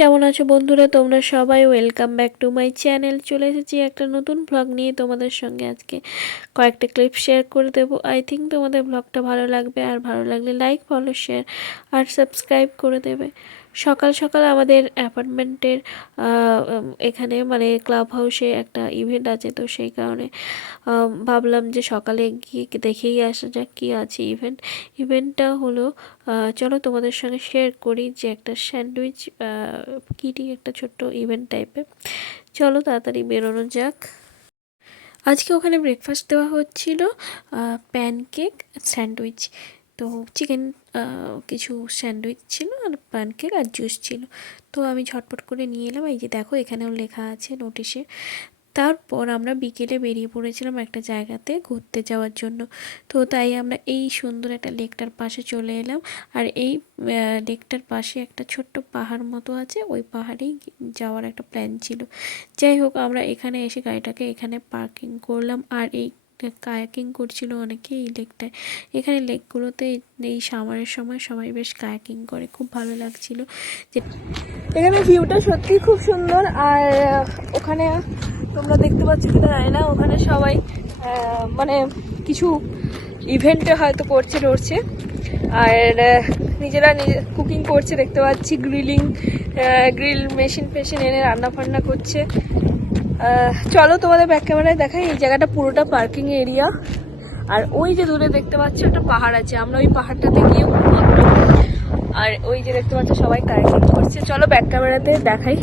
কেমন আছো বন্ধুরা? তোমরা সবাই welcome back to my channel. চলে এসেছি একটা নতুন ব্লগ নিয়ে তোমাদের সঙ্গে। আজকে কয়েকটা ক্লিপ শেয়ার করে দেবো। আই থিঙ্ক তোমাদের ব্লগটা ভালো লাগবে, আর ভালো লাগলে লাইক, ফলো, শেয়ার আর সাবস্ক্রাইব করে দেবে। সকাল সকাল আমাদের অ্যাপার্টমেন্টের এখানে মানে ক্লাব হাউসে একটা ইভেন্ট আছে, তো সেই কারণে ভাবলাম যে সকালে গিয়ে দেখেই আসা যাক কী আছে ইভেন্টটা হলো, চলো তোমাদের সঙ্গে শেয়ার করি যে একটা স্যান্ডউইচ কিটি একটা ছোট্ট ইভেন্ট টাইপের। চলো তাড়াতাড়ি বেরোনো যাক। আজকে ওখানে ব্রেকফাস্ট দেওয়া হচ্ছিল, প্যানকেক স্যান্ডউইচ। তো চিকেন কিছু স্যান্ডউইচ ছিল, আর প্যানকেক আর জুস ছিল। তো আমি ঝটপট করে নিয়ে এলাম। এই যে দেখো এখানেও লেখা আছে নোটিশে। তারপর আমরা বিকেলে বেরিয়ে পড়েছিলাম একটা জায়গাতে ঘুরতে যাওয়ার জন্য। তো তাই আমরা এই সুন্দর একটা লেকটার পাশে চলে এলাম। আর এই লেকটার পাশে একটা ছোট্ট পাহাড় মতো আছে, ওই পাহাড়েই যাওয়ার একটা প্ল্যান ছিল। যাই হোক, আমরা এখানে এসে গাড়িটাকে এখানে পার্কিং করলাম। আর এই কায়াকিং করছিল অনেকে এই লেকটায়। এখানে লেকগুলোতে এই সামারের সময় সবাই বেশ কায়াকিং করে, খুব ভালো লাগছিল। যে এখানে ভিউটা সত্যি খুব সুন্দর। আর ওখানে তোমরা দেখতে পাচ্ছ কিনা জানি না, ওখানে সবাই মানে কিছু ইভেন্টে হয়তো করছে টরছে, আর নিজেরা কুকিং করছে দেখতে পাচ্ছি। গ্রিল মেশিন ফেশিন এনে রান্না ফান্না করছে। চলো তোমাদের ব্যাক ক্যামেরায় দেখাই। এই জায়গাটা পুরোটা পার্কিং এরিয়া। আর ওই যে দূরে দেখতে পাচ্ছ একটা পাহাড় আছে, আমরা ওই পাহাড়টাতে গিয়ে উঠবো। আর ওই যে দেখতে পাচ্ছ সবাই কায়াকিং করছে। চলো ব্যাক ক্যামেরাতে দেখাই।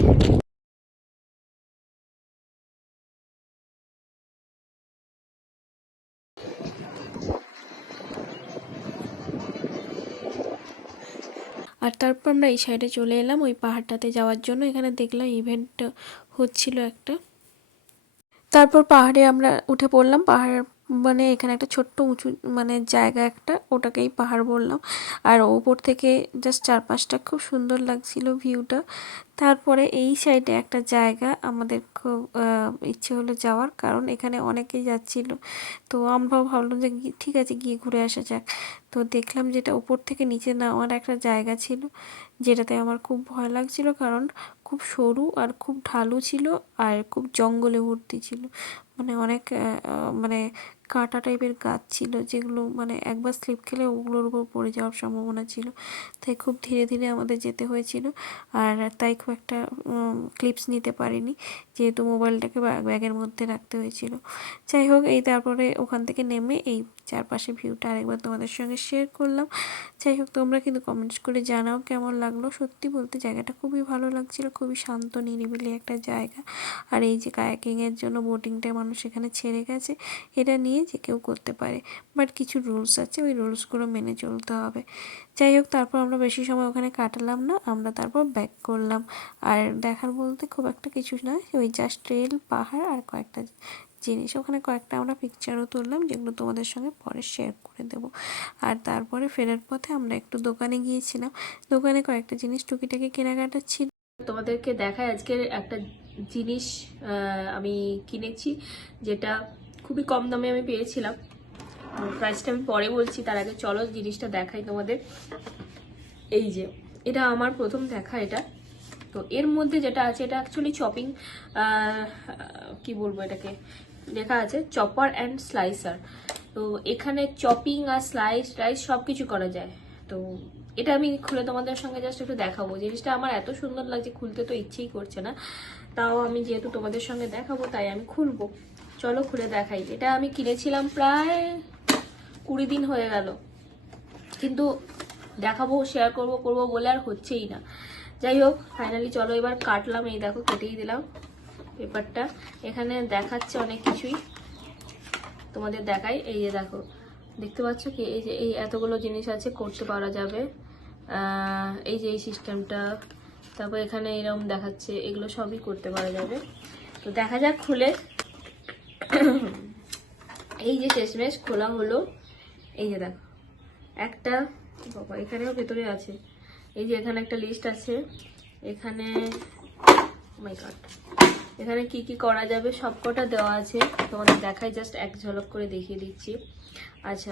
আর তারপর আমরা এই সাইডে চলে এলাম ওই পাহাড়টাতে যাওয়ার জন্য। এখানে দেখলাম ইভেন্ট হচ্ছিল একটা। তারপর পাহাড়ে আমরা উঠে পড়লাম। পাহাড় মানে এখানে একটা ছোট্ট উঁচু মানে জায়গা একটা, ওটাকেই পাহাড় বললাম। আর ওপর থেকে জাস্ট চারপাশটা খুব সুন্দর লাগছিল ভিউটা। তারপরে এই সাইডে একটা জায়গা আমাদের খুব ইচ্ছে হলো যাওয়ার, কারণ এখানে অনেকেই যাচ্ছিল। তো আমরাও ভাবলাম যে ঠিক আছে গিয়ে ঘুরে আসা যাক। তো দেখলাম যেটা উপর থেকে নিচে নামার একটা জায়গা ছিল, যেটাতে আমার খুব ভয় লাগছিল, কারণ খুব সরু আর খুব ঢালু ছিল, আর খুব জঙ্গলে ভর্তি ছিল। মানে অনেক মানে কাঁটা টাইপের গাছ ছিল, যেগুলো মানে একবার স্লিপ খেলে ওগুলোর উপর পড়ে যাওয়ার সম্ভাবনা ছিল। তাই খুব ধীরে ধীরে আমাদের যেতে হয়েছিল। আর তাই খুব একটা ক্লিপস নিতে পারিনি, যেহেতু মোবাইলটাকে ব্যাগের মধ্যে রাখতে হয়েছিল। যাই হোক, এই তারপরে ওখান থেকে নেমে এই চারপাশে ভিউটা আরেকবার তোমাদের সঙ্গে শেয়ার করলাম। যাই হোক, তোমরা কিন্তু কমেন্টস করে জানাও কেমন লাগলো। সত্যি বলতে জায়গাটা খুবই ভালো লাগছিল, খুবই শান্ত নিরিবিলি একটা জায়গা। আর এই যে কায়াকিংয়ের জন্য বোটিংটা মানুষ এখানে ছেড়ে গেছে, এটা নিয়ে যে কেউ করতে পারে, বাট কিছু রুলস আছে, ওই রুলসগুলো মেনে চলতে হবে। যাই হোক, তারপর আমরা বেশি সময় ওখানে কাটালাম না, আমরা তারপর ব্যাক করলাম। আর দেখার বলতে খুব একটা কিছু নয়, ওই জাস্ট ট্রেল, পাহাড় আর কয়েকটা জিনিস। ওখানে কয়েকটা আমরা পিকচারও তুললাম, যেগুলো তোমাদের সঙ্গে পরে শেয়ার করে দেবো। আর তারপরে ফেরার পথে আমরা একটু দোকানে গিয়েছিলাম। দোকানে কয়েকটা জিনিস টুকিটাকি কেনাকাটা ছিল। তোমাদেরকে দেখায় আজকের একটা জিনিস আমি কিনেছি, যেটা খুবই কম দামে আমি পেয়েছিলাম। প্রাইসটা আমি পরে বলছি, তার আগে চলো জিনিসটা দেখাই তোমাদের। এই যে এটা আমার প্রথম দেখা এটা। তো এর মধ্যে যেটা আছে, এটা অ্যাকচুয়ালি চপিং, কি বলবো এটাকে, লেখা আছে চপার অ্যান্ড স্লাইসার। তো এখানে চপিং আর স্লাইস টাইস সব কিছু করা যায়। তো এটা আমি খুলে তোমাদের সঙ্গে জাস্ট একটু দেখাবো। জিনিসটা আমার এত সুন্দর লাগছে, খুলতে তো ইচ্ছেই করছে না, তাও আমি যেহেতু তোমাদের সঙ্গে দেখাবো তাই আমি খুলবো। চলো খুলে দেখাই। এটা আমি কিনেছিলাম প্রায় 20 দিন হয়ে গেল, কিন্তু দেখাবো শেয়ার করবো করবো বলে আর হচ্ছেই না। যাই হোক, ফাইনালি চলো এবার কাটলাম। এই দেখো কেটেই দিলাম পেপারটা। এখানে দেখাচ্ছে অনেক কিছুই, তোমাদের দেখাই। এই যে দেখো, দেখতে পাচ্ছ কি, এই যে এই এতগুলো জিনিস আছে করতে পারা যাবে। এই যে এই সিস্টেমটা, তারপর এখানে এরকম দেখাচ্ছে, এগুলো সবই করতে পারা যাবে। তো দেখা যাক খুলে। এই যে শেষমেশ খোলা হলো। এই যে দেখো একটা, বাবা এখানেও ভেতরে আছে। এই যে এখানে একটা লিস্ট আছে, এখানে মাই গড, এখানে কি কি করা যাবে সবকটা দেওয়া আছে। তোমাদের দেখাই, জাস্ট এক ঝলক করে দেখিয়ে দিচ্ছি। আচ্ছা,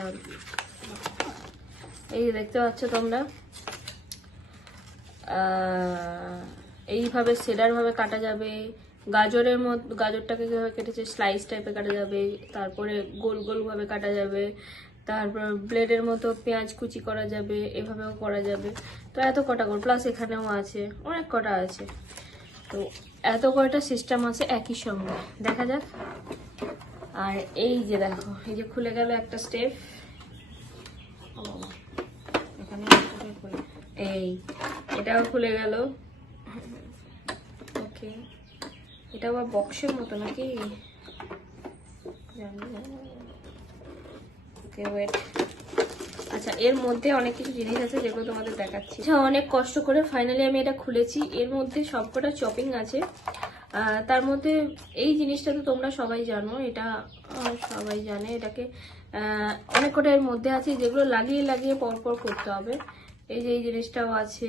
এই যে দেখতে পাচ্ছ তোমরা, এইভাবে সেলারভাবে কাটা যাবে, গাজরটাকে কীভাবে কেটেছে স্লাইস টাইপে কাটা যাবে, তারপরে গোল গোলভাবে কাটা যাবে, তারপর ব্লেডের মতো পেঁয়াজ কুচি করা যাবে, এভাবেও করা যাবে। তো এত কটা করে, প্লাস এখানেও আছে, অনেক কটা আছে। তো এত কয়টা সিস্টেম আছে একই সঙ্গে, দেখা যাক। আর এই যে দেখো, এই যে খুলে গেল একটা স্টেপ, এখানে এই এটাও খুলে গেল। ওকে, এটা আবার বক্সের মতো নাকি, জানি না। ওকে ওয়েট, আচ্ছা এর মধ্যে অনেক কিছু জিনিস আছে যেগুলো তোমাদের দেখাচ্ছি। আচ্ছা, অনেক কষ্ট করে ফাইনালি আমি এটা খুলেছি। এর মধ্যে সবকটা চপিং আছে। তার মধ্যে এই জিনিসটা তো তোমরা সবাই জানো, এটা সবাই জানে, এটাকে অনেক কটা এর মধ্যে আছে যেগুলো লাগিয়ে লাগিয়ে পরপর করতে হবে। এই যে এই জিনিসটাও আছে,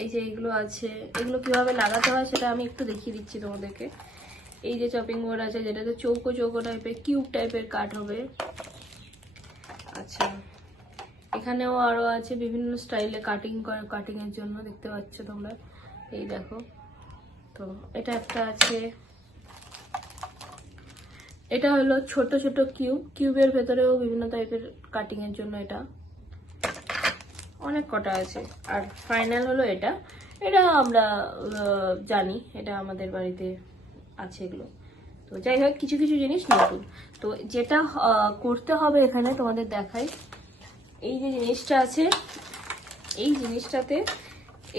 এই যে এইগুলো আছে, এগুলো কিভাবে লাগাতে হয় সেটা আমি একটু দেখিয়ে দিচ্ছি তোমাদেরকে। এই যে চপিং বোর্ড আছে, যেটাতে চৌকো চৌকো টাইপের কিউব টাইপের কাট হবে। আচ্ছা, এখানেও আরো আছে বিভিন্ন স্টাইলে কাটিং এর জন্য, দেখতে পাচ্ছ তোমরা, এই দেখো। তো এটা একটা আছে, এটা হলো ছোট ছোট কিউবের ভেতরেও বিভিন্ন টাইপের কাটিং এর জন্য, এটা অনেক কটা আছে। আর ফাইনাল হলো এটা, এটা আমরা জানি, এটা আমাদের বাড়িতে আছে এগুলো। তো যাই হোক, কিছু কিছু জিনিস নতুন। তো যেটা করতে হবে এখানে তোমাদের দেখাই, এই যে জিনিসটা আছে, এই জিনিসটাতে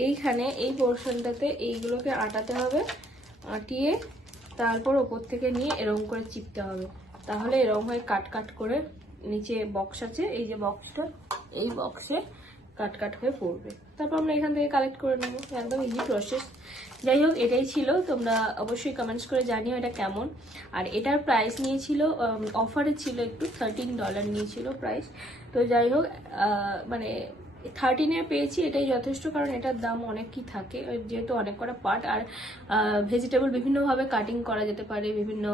এইখানে এই পোর্শনটাতে এইগুলোকে আটাতে হবে, আটিয়ে তারপর ওপর থেকে নিয়ে এরকম করে চিপতে হবে, তাহলে এরকম হয় কাট কাট করে। নিচে বক্স আছে, এই যে বক্সটা, এই বক্সে কাট কাট হয়ে পড়বে, তারপর আমরা এখান থেকে কালেক্ট করে নেবো, একদম ইজি প্রসেস। যাই হোক, এটাই ছিল। তোমরা অবশ্যই কমেন্টস করে জানিও এটা কেমন। আর এটার প্রাইস নিয়েছিল, অফারে ছিল, একটু $13 নিয়েছিল প্রাইস। তো যাই হোক, মানে 13-এ পেয়েছি, এটাই যথেষ্ট, কারণ এটার দাম অনেক কি থাকে, যেহেতু অনেক কটা পার্ট। আর ভেজিটেবল বিভিন্নভাবে কাটিং করা যেতে পারে, বিভিন্ন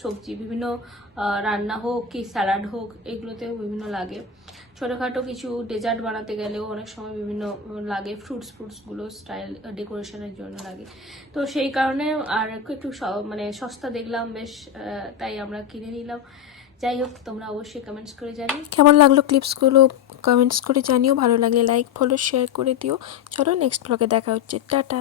সবজি, বিভিন্ন রান্না হোক কি স্যালাড হোক, এগুলোতেও বিভিন্ন লাগে। ছোটোখাটো কিছু ডেজার্ট বানাতে গেলেও অনেক সময় বিভিন্ন লাগে, ফ্রুটসগুলো স্টাইল ডেকোরেশনের জন্য লাগে। তো সেই কারণে আর একটু মানে সস্তা দেখলাম বেশ, তাই আমরা কিনে নিলাম। যাই হোক, তোমরা অবশ্যই কমেন্টস করে জানিও কেমন লাগলো ক্লিপসগুলো, কমেন্টস করে জানিও। ভালো লাগলে লাইক ফলো শেয়ার করে দিও। চলো নেক্সট ব্লগে দেখা হচ্ছে, টাটা।